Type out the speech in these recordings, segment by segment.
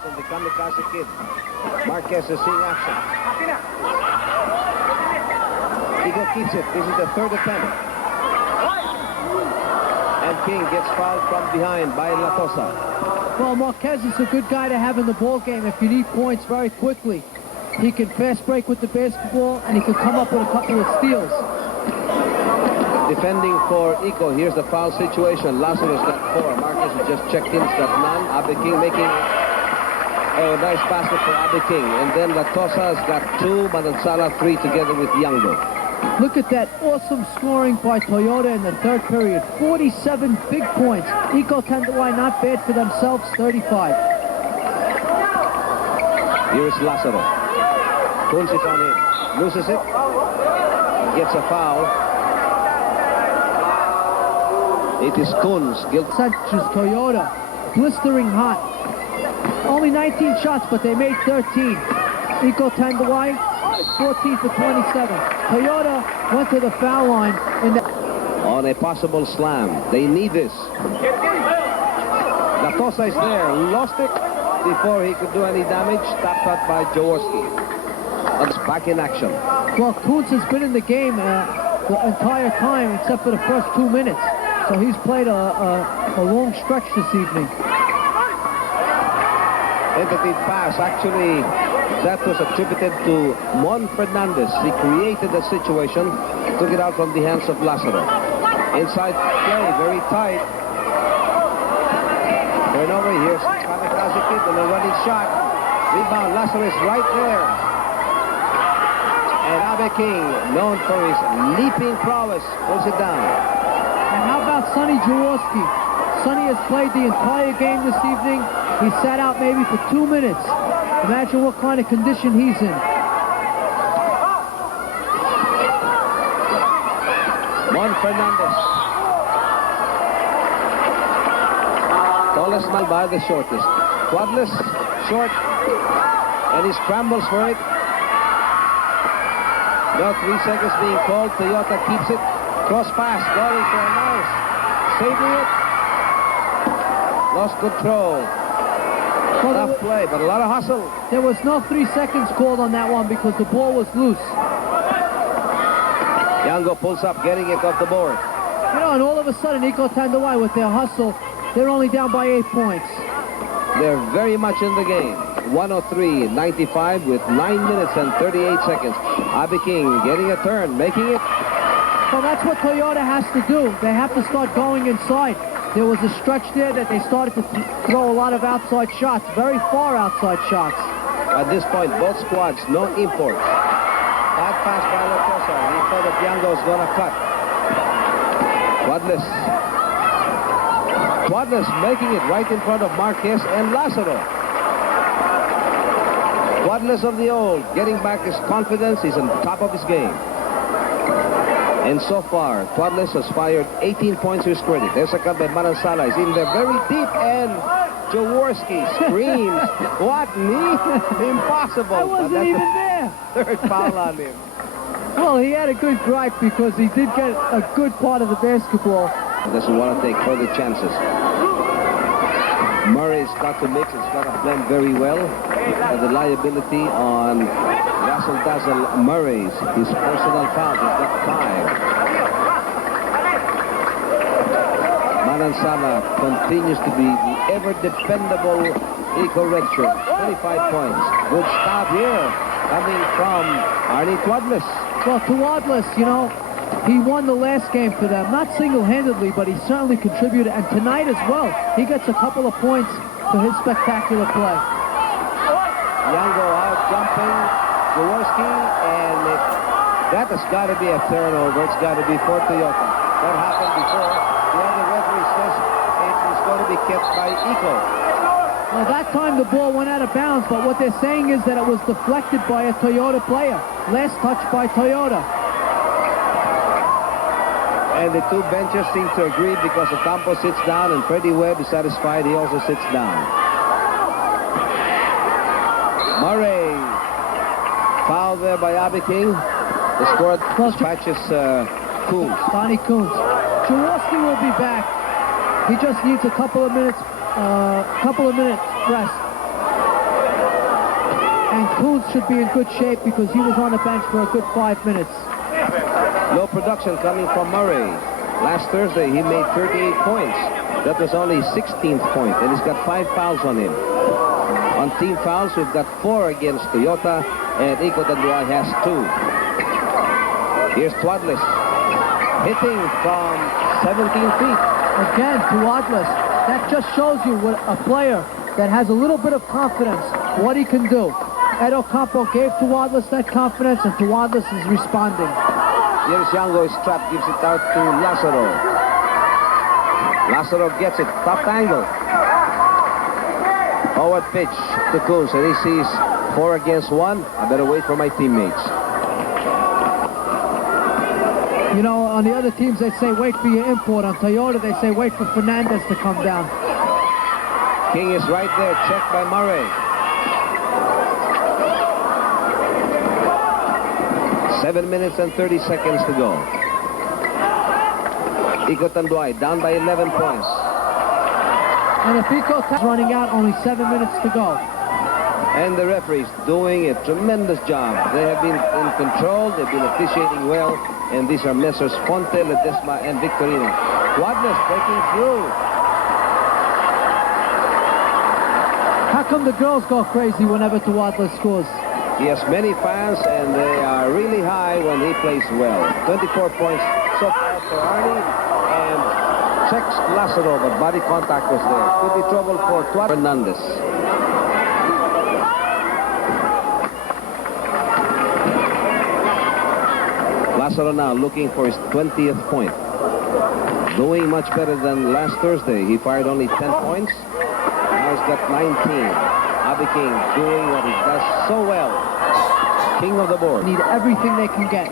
And the kamikaze kid. Marquez is seeing action. Eagle keeps it. This is the third attempt. And King gets fouled from behind by La Tosa. Well, Marquez is a good guy to have in the ball game if you need points very quickly. He can fast break with the basketball, and he can come up with a couple of steals. Defending for Eco, here's the foul situation. Lazaro's got 4. Marquez has just checked in, he's got none. Abe King making a nice basket for Abe King. And then La Tosa has got 2, Manansala 3 together with Yango. Look at that awesome scoring by Toyota in the third period. 47 big points. Eco Tanduay not bad for themselves, 35. Here's Lazaro. Kunz is on him. Loses it. Gets a foul. It is Kunz. Sanchez Toyota, blistering hot. Only 19 shots, but they made 13. Eco Tanduay, 14 for 27. Toyota went to the foul line in the on a possible slam. They need this. La Tosa is there. Lost it before he could do any damage. Stop cut by Jaworski. It's back in action. Well, Kunz has been in the game the entire time except for the first 2 minutes. So he's played a long stretch this evening. Tentative pass. Actually, that was attributed to Mon Fernandez. He created the situation, took it out from the hands of Lazaro. Inside play, very tight. Turnover, here's Kamikaze Kid and a running shot. Rebound, Lazaro is right there. And Abe King, known for his leaping prowess, pulls it down. And how about Sonny Jaworski? Sonny has played the entire game this evening. He sat out maybe for 2 minutes. Imagine what kind of condition he's in. Mon Fernandez. Tallest man by the shortest. Quadless, short, and he scrambles for it. No 3 seconds being called. Toyota keeps it. Cross pass, going for a nice. Saving it. Lost control. Tough play, but a lot of hustle. There was no 3 seconds called on that one because the ball was loose. Yango pulls up, getting it off the board. You know, and all of a sudden, Eco Tanduay with their hustle, they're only down by 8 points. They're very much in the game. 103-95 with 9 minutes and 38 seconds. Abe King getting a turn, making it. Well, that's what Toyota has to do. They have to start going inside. There was a stretch there that they started to throw a lot of outside shots, very far outside shots. At this point, both squads, no imports. Bad pass by La Tosa. He thought that Yango was going to cut. Quadless making it right in front of Marquez and Lazaro. Quadless of the old, getting back his confidence. He's on top of his game. And so far, Quadless has fired 18 points to his credit. There's a cut by Manansala. He's in there very deep, and Jaworski screams, what, knee? Impossible. I wasn't even there. Third foul on him. Well, he had a good gripe because he did get a good part of the basketball. Doesn't want to take further chances. Murray's got to mix. He's got to blend very well. The liability on Razzle Dazzle Murray's. His personal fouls. He's got 5. Manansala continues to be the ever-dependable eco-rector. 25 points. Good stop here coming from Arnie Quadless. Well, Quadless, you know, he won the last game for them. Not single-handedly, but he certainly contributed. And tonight as well, he gets a couple of points for his spectacular play. Yango out jumping Jaworski, and that has got to be a turnover. It's got to be for Toyota. That happened before. The other referee says it is going to be kept by Eco. Well, that time the ball went out of bounds, but what they're saying is that it was deflected by a Toyota player. Last touch by Toyota. And the two benches seem to agree because Ocampo sits down and Freddie Webb is satisfied. He also sits down. Murray. Foul there by Abe King. The score dispatches Kunz. Donnie Kunz. Jaworski will be back. He just needs a couple of minutes rest. Coons should be in good shape because he was on the bench for a good 5 minutes. Low production coming from Murray. Last Thursday, he made 38 points. That was only his 16th point, and he's got 5 fouls on him. On team fouls, we've got 4 against Toyota, and Iko Tanduay has 2. Here's Twadless, hitting from 17 feet. Again, Tuadlis. That just shows you what a player that has a little bit of confidence, what he can do. Ed Ocampo gave Tuadlis that confidence, and Tuadlis is responding. Here's Yango, is trapped, gives it out to Lazaro. Lazaro gets it, top angle. Forward pitch to Coons, and he sees 4 against 1. I better wait for my teammates. You know, on the other teams, they say wait for your import. On Toyota, they say wait for Fernandez to come down. King is right there, checked by Murray. 7 minutes and 30 seconds to go. Iko Tanduay down by 11 points. And if Iko is running out, only 7 minutes to go. And the referees doing a tremendous job. They have been in control, they've been officiating well, and these are Messrs. Fonte, Ledesma, and Victorino. Twadless breaking through. How come the girls go crazy whenever Tuadlis scores? He has many fans, and they are really high when he plays well. 24 points so far for Arnie, and checks Lazaro, but body contact was there. Could be trouble for Fernandez. Lazaro now looking for his 20th point. Doing much better than last Thursday. He fired only 10 points. Now he's got 19. Abby King doing what he does so well. King of the board. Need everything they can get.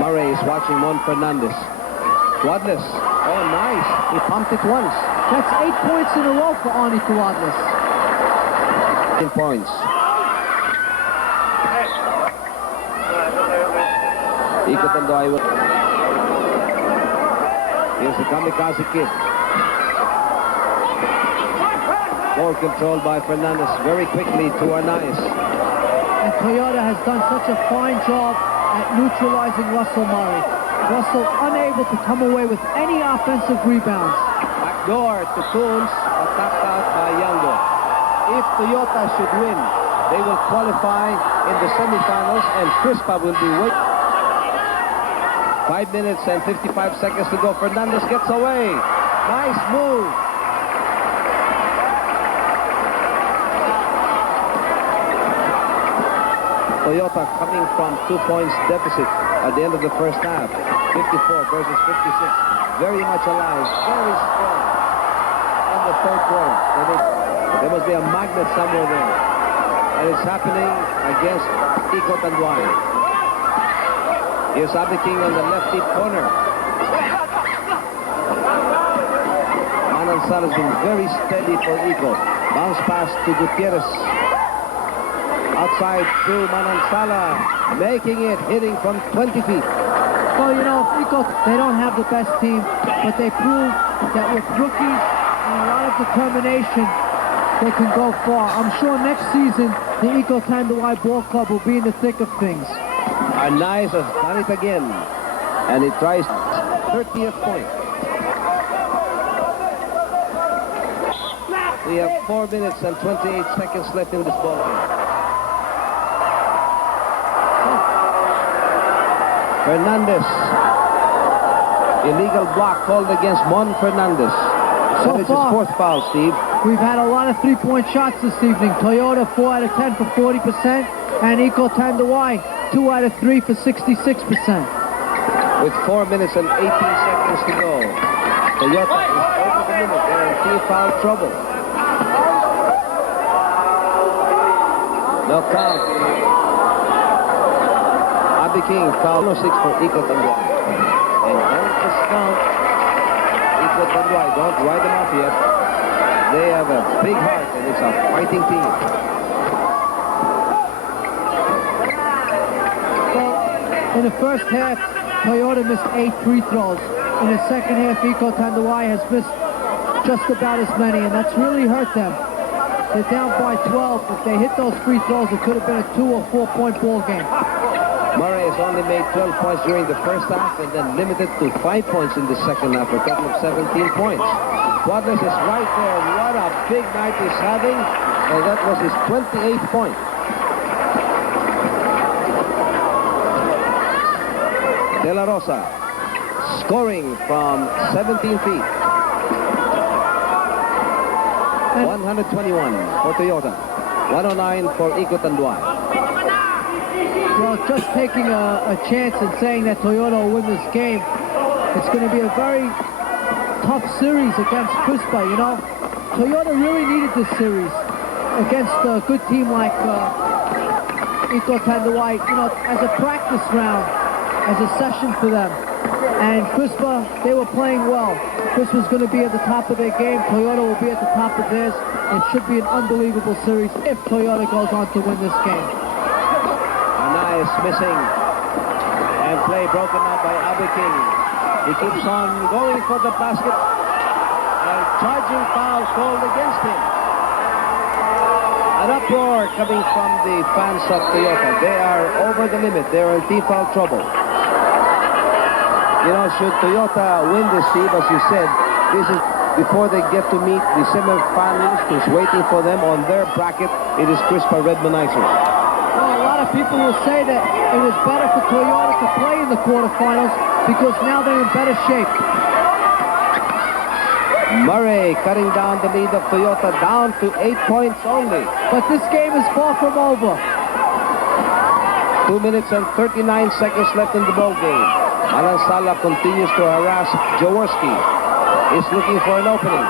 Murray is watching Mon Fernandez. Twadless. Oh, nice. He pumped it once. That's 8 points in a row for Arnie Tuadlis. 10 points. Iko Tanduay. Here's the kamikaze kid. Ball controlled by Fernandez very quickly to Arnaiz. And Toyota has done such a fine job at neutralizing Russell Murray. Russell unable to come away with any offensive rebounds. Backdoor to Coons, but tapped out by Yango. If Toyota should win, they will qualify in the semifinals, and Crispa will be waiting. 5 minutes and 55 seconds to go. Fernandez gets away. Nice move. Toyota coming from 2 points deficit at the end of the first half. 54 versus 56. Very much alive. Very strong in the third quarter. There must be a magnet somewhere there. And it's happening against Iko Tanduay. Here's Abby King on the left deep corner. Manansala has been very steady for Iko. Bounce pass to Gutierrez. Outside to Manansala. Making it, hitting from 20 feet. Well, you know, Iko, they don't have the best team, but they prove that with rookies and a lot of determination, they can go far. I'm sure next season, the Iko Tanduay Ball Club will be in the thick of things. Arnaiz has done it again, and he tries 30th point. We have 4 minutes and 28 seconds left in this ball game. Fernandez. Illegal block called against Mon Fernandez. That is his 4th foul, Steve. We've had a lot of three-point shots this evening. Toyota 4 out of 10 for 40%, and Iko Tanduay 2 out of 3 for 66%. With 4 minutes and 18 seconds to go. Toyota is over the limit. They're in team foul trouble. No count. Abby King, foul 6 for Iko Tanduay. And don't discount Iko Tanduay. Don't write them off yet. They have a big heart, and it's a fighting team. In the first half, Toyota missed 8 free throws. In the second half, Iko Tanduay has missed just about as many, and that's really hurt them. They're down by 12. If they hit those free throws, it could have been a 2 or 4 point ball game. Murray has only made 12 points during the first half and then limited to 5 points in the second half, a total of 17 points. Cuadras is right there. What a big night he's having, and that was his 28th point. De La Rosa scoring from 17 feet. 121 for Toyota. 109 for Tanduay. Well, just taking a chance and saying that Toyota will win this game, it's going to be a very tough series against Crispa, you know. Toyota really needed this series against a good team like Tanduay, you know, as a practice round, as a session for them. And Crispa, they were playing well. Crispa's going to be at the top of their game. Toyota will be at the top of theirs. It should be an unbelievable series if Toyota goes on to win this game. Is missing, and play broken up by Abe King. He keeps on going for the basket, and charging foul called against him. An uproar coming from the fans of Toyota. They are over the limit. They're in team foul trouble. You know, should Toyota win this team, as you said, this is before they get to meet the semifinals who's waiting for them on their bracket. It is Crispa Redmanizers. A lot of people will say that it was better for Toyota to play in the quarterfinals because now they're in better shape. Murray cutting down the lead of Toyota down to 8 points only. But this game is far from over. 2 minutes and 39 seconds left in the ball game. Malansala continues to harass Jaworski. He's looking for an opening.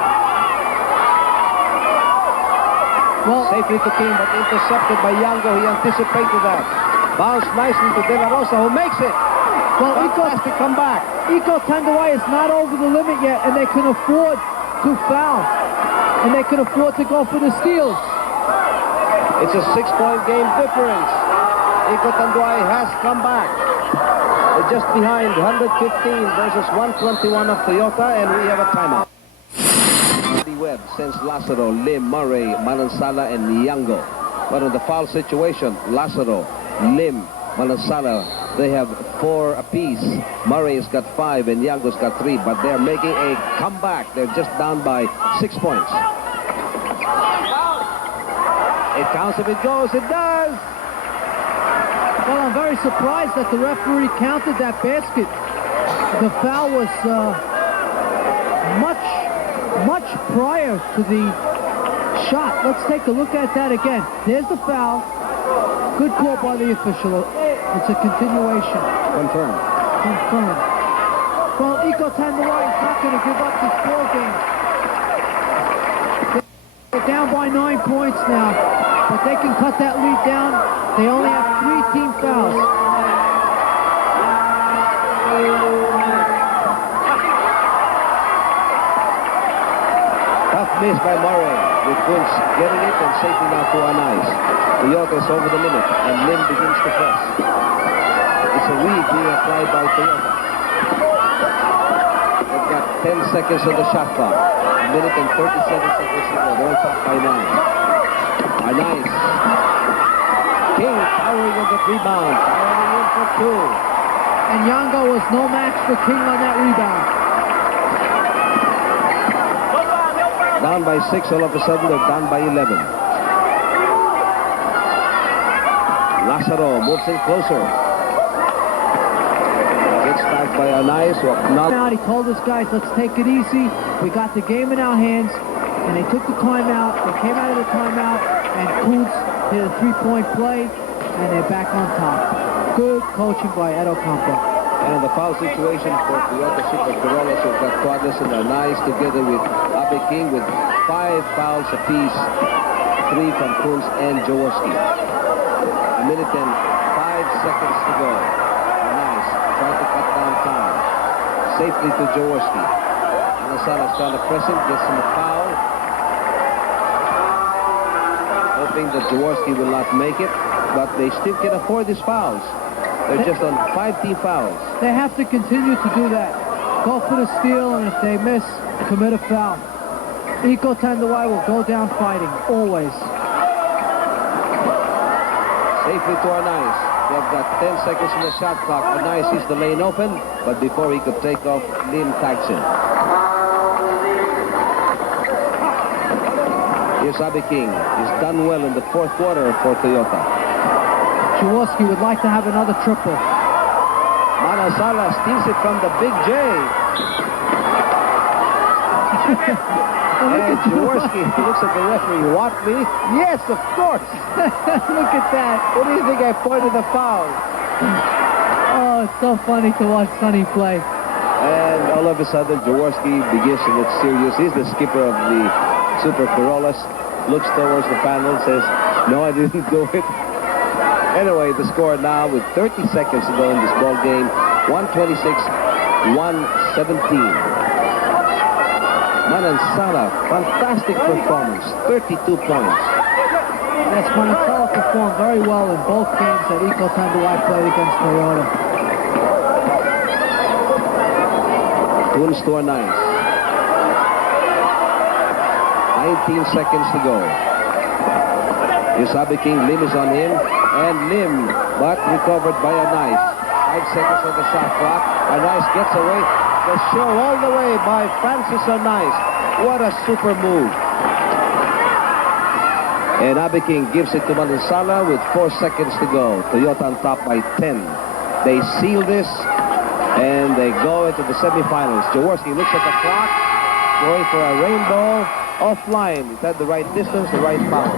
Well, safely to King, but intercepted by Yango. He anticipated that. Bounced nicely to De La Rosa, who makes it. Well, has to come back. Tanduay is not over the limit yet, and they can afford to foul. And they can afford to go for the steals. It's a 6-point game difference. Tanduay has come back. They're just behind 115 versus 121 of Toyota, and we have a timeout. Webb sends Lazaro, Lim, Murray, Malansala, and Yango. But in the foul situation, Lazaro, Lim, Malansala, they have 4 apiece. Murray has got 5 and Yango's got 3, but they're making a comeback. They're just down by 6 points. It counts if it goes. It does. Well, I'm very surprised that the referee counted that basket. The foul was much prior to the shot. Let's take a look at that again. There's the foul. Good call by the official. It's a continuation. Confirmed. Well, Tanduay is not going to give up this ball game. They're down by 9 points now, but they can cut that lead down. They only have 3 team fouls. Miss by Murray, with Kunz getting it and safely now to Anais. Toyota is over the limit, and Lim begins to press. It's a read being applied by Toyota. They've got 10 seconds on the shot clock. A minute and 37 seconds to go. They're up by 9. Anais. King powering on the rebound. Powering in for 2. And Yango was no match for King on that rebound. Down by 6, all of a sudden they're down by 11. Lazaro moves in closer. Gets back by Anais. He told his guys, let's take it easy. We got the game in our hands. And they took the timeout. They came out of the timeout. And Kuntz hit a 3-point play. And they're back on top. Good coaching by Edo Campo. And the foul situation for Toyota Super Corollas, who've got Cuadras and Anais together with Abe King with 5 fouls apiece, 3 from Kunz and Jaworski. A minute and 5 seconds to go. Anais trying to cut down time. Safely to Jaworski. Malansala's trying to press him, gets him a foul. Hoping that Jaworski will not make it, but they still can afford these fouls. They're just on 5 team fouls. They have to continue to do that. Go for the steal, and if they miss, commit a foul. Iko Tanduay will go down fighting, always. Safely to Arnaiz. They've got 10 seconds in the shot clock. Arnaiz sees the lane open, but before he could take off, Lim tags in. Here's Abe King. He's done well in the fourth quarter for Toyota. Jaworski would like to have another triple. Manansala steals it from the Big J. And Jaworski looks at the referee. What, me? Yes, of course. Look at that. What do you think I pointed the foul? Oh, it's so funny to watch Sonny play. And all of a sudden, Jaworski begins to look serious. He's the skipper of the Super Corollas. Looks towards the panel, says, no, I didn't do it. Anyway, the score now with 30 seconds to go in this ball game, 126-117. Manansala, fantastic performance, 32 points. Yes, Manansala performed very well in both games that Iko Tanduay played against Toyota. Tunes to Arnaiz. 19 seconds to go. Here's Abe King, Lim is on him, and Lim, but recovered by Arnaiz. 5 seconds on the shot clock. Arnaiz gets away. The show all the way by Francis Arnaiz. What a super move. And Abe King gives it to Manansala with 4 seconds to go. Toyota on top by 10. They seal this, and they go into the semifinals. Jaworski looks at the clock, going for a rainbow offline. It had the right distance, the right power.